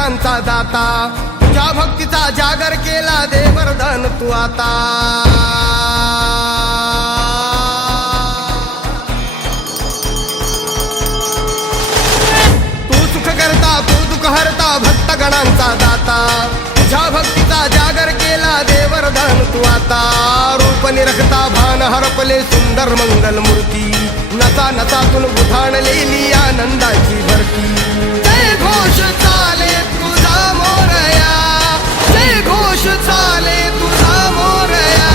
गणांचा दाता, तुझ्या भक्तीचा जागर केला दे वरदान तू आता। तू सुख करता तू दुःख हरता भक्त गणांचा दाता, तुझ्या भक्तीचा जागर केला दे वरदान तू आता। रूप निरखता भान हरपले सुंदर मंगल मूर्ती, नसा नसातून उधाणलेली आनंदाची भरती। जय घोष चाले तुझा मोरया, जय घोष चाले तुझा मोरया।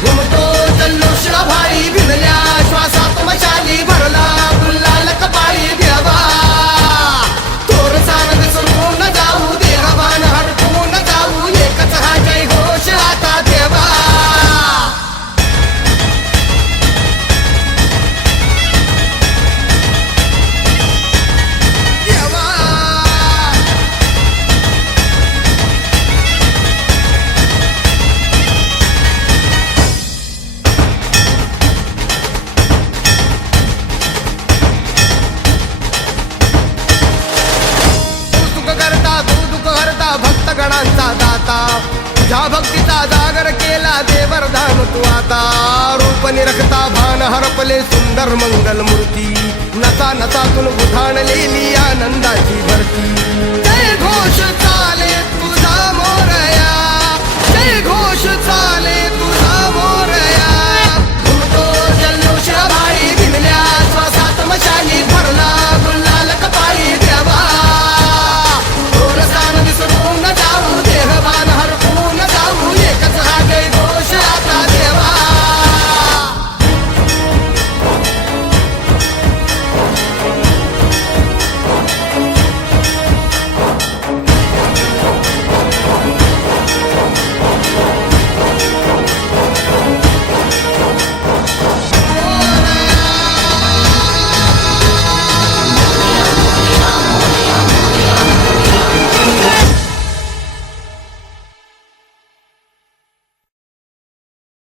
घुमतो जल्लोष भाई भिनल्या श्वासात मशाली भरला गुलाल कपाळी देवा। तोर सानद सुरून जाऊ देहवान हरपून जाऊ, एकच हा जय घोष आता देवा। भक्त गणांचा दाता, तुझ्या भक्तीचा जागर केला दे वरदान तू आता। रूप निरखता भान हरपले सुंदर मंगल मूर्ती, नसा नसातून उधाणलेली आनंदाची भरती। जय घोष